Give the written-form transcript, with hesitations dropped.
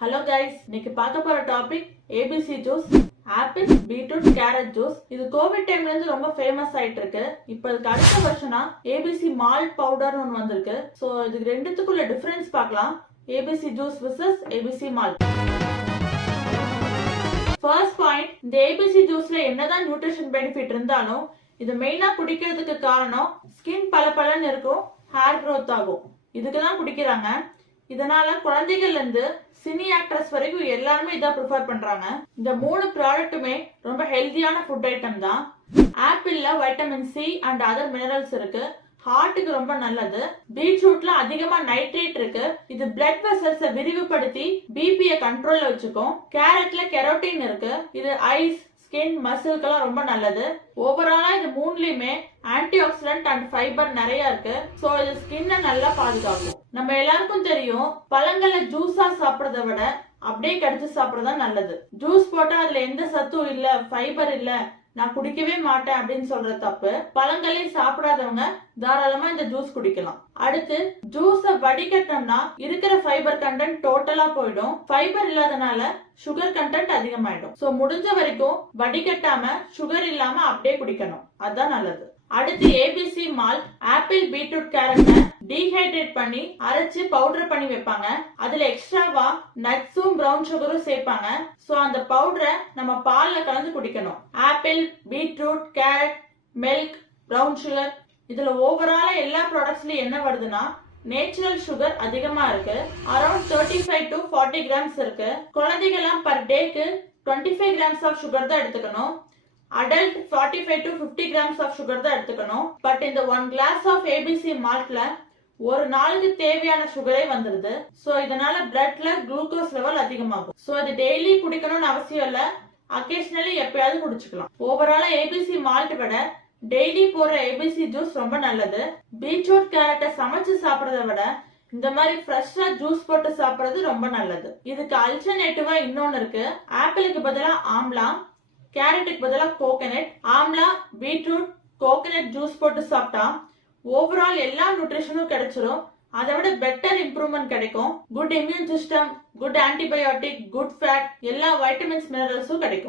Hello guys, இன்னைக்கு பார்க்க போற topic ABC juice, apple, beetroot, carrot juice. இது கோவிட் டைம்ல இருந்து ரொம்ப ஃபேமஸ் ஆயிட்டு இருக்கு. இப்போ இதுக்கு அடுத்த வருஷனா ஏபிசி மால்ட் பவுடர்னு ஒன்று வந்திருக்கு. ஸோ இதுக்கு ரெண்டுத்துக்குள்ள டிஃபரன்ஸ் பார்க்கலாம். ABC juice vs ABC malt. First point, இந்த ஏபிசி ஜூஸ்ல என்னதான் நியூட்ரிஷன் பெனிஃபிட் இருந்தாலும் இது மெயினா குடிக்கிறதுக்கு காரணம் ஸ்கின் பளபளன்னு இருக்கும், ஹேர் க்ரோத் ஆகும். இதுக்கு தான் குடிக்கிறாங்க. இதனால குழந்தைகள்ல இருந்து சினி ஆக்ட்ரஸ் வரைக்கும் எல்லாருமே இதான் ப்ரிஃபர் பண்றாங்க. இந்த மூணு ப்ராடக்ட்டுமே ரொம்ப ஹெல்தியான ஃபுட் ஐட்டம் தான். ஆப்பிள்ல vitamin C and other minerals இருக்கு, ஹார்ட்டுக்கு ரொம்ப நல்லது. பீட்ரூட்ல அதிகமா நைட்ரேட் இருக்கு, இது பிளட் வெசல்ஸை விரிவுபடுத்தி பிபியை கண்ட்ரோல்ல வச்சுக்கும். கேரட்ல கெரோட்டின் இருக்கு, இது ஐஸ், ஸ்கின், மசில்க்கெல்லாம் ரொம்ப நல்லது. ஓவராலா இது மூணுலயுமே ஆன்டி ஆக்சிடென்ட் அண்ட் ஃபைபர் நிறைய இருக்கு. சோ இது ஸ்கின்னை நல்லா பாதுகாக்கும். நம்ம எல்லாருக்கும் தெரியும், பழங்களை ஜூஸா சாப்பிடறத விட அப்படியே கடிச்சு சாப்பிடறதா நல்லது. ஜூஸ் போட்டா அதுல எந்த சத்தும் இல்ல, ஃபைபர் இல்ல, நான் குடிக்கவே மாட்டேன் அப்படின்னு சொல்ற தப்பு. பழங்களையும் சாப்பிடாதவங்க தாராளமா இந்த ஜூஸ் குடிக்கலாம். அடுத்து, ஜூஸ வடிகட்டோம்னா இருக்கிற ஃபைபர் கண்டென்ட் டோட்டலா போயிடும். ஃபைபர் இல்லாதனால சுகர் கண்டென்ட் அதிகமாயிடும். சோ முடிஞ்ச வரைக்கும் வடிகட்டாம சுகர் இல்லாம அப்படியே குடிக்கணும், அதுதான் நல்லது. அடுத்து ஏபிசி மால்ட், ஆப்பிள், பீட்ரூட், கேரட்டை டீஹைட்ரேட் பண்ணி அரைச்சு பவுடர் பண்ணி வைப்பாங்க. அதுல எக்ஸ்ட்ராவா நட்ஸும் பிரவுன் சுகரும் சேர்ப்பாங்க. சோ அந்த பவுடரை நம்ம பால்ல கலந்து குடிக்கணும். Apple, beetroot, carrot, milk, brown sugar, இதுல ஓவராலா எல்லா ப்ராடக்ட்ஸ்லயும் என்ன வருதுன்னா நேச்சுரல் சுகர் அதிகமா இருக்கு. அரௌண்ட் 35 to 40 கிராம்ஸ் இருக்கு. குழந்தைகள்லாம் பர் டேக்கு 25 கிராம்ஸ் ஆஃப் சுகர் தான் எடுத்துக்கணும். Adult 45 to 50 grams of sugar தான் எடுத்துக்கணும். பட் இந்த 1 கிளாஸ் ஆஃப் ஏபிசி மால்ட்ல ஒரு நாளுக்கு தேவையான சுகரே வந்துருது. சோ இதனால பிளட்ல குளுக்கோஸ் லெவல் அதிகமாகும். சோ இது டெய்லி குடிக்கணும்னு அவசியம் இல்ல, அக்கேஷனலி எப்பயாவது குடிச்சுக்கலாம். ஓவராலா ஏபிசி மால்ட் விட டெய்லி போடுற ஏபிசி ஜூஸ் ரொம்ப நல்லது. பீட்ரூட், கேரட்டை சமைச்சு சாப்பிடறத விட இந்த மாதிரி ஃப்ரெஷ்ஷா ஜூஸ் போட்டு சாப்பிடுறது ரொம்ப நல்லது. இதுக்கு அல்டர்னேட்டிவா இன்னொன்னு இருக்கு. ஆப்பிளுக்கு பதிலா ஆம்லா, கேரட்டுக்கு பதிலா coconut. Amla, beetroot, coconut juice போட்டு சாப்பிட்டா ஓவரால் எல்லா நியூட்ரிஷனும் கிடைச்சிரும். அதை விட பெட்டர் இம்ப்ரூவ்மெண்ட் கிடைக்கும். Good immune system, good antibiotic, good fat, எல்லா வைட்டமின்ஸ் மினரல்ஸும் கிடைக்கும்.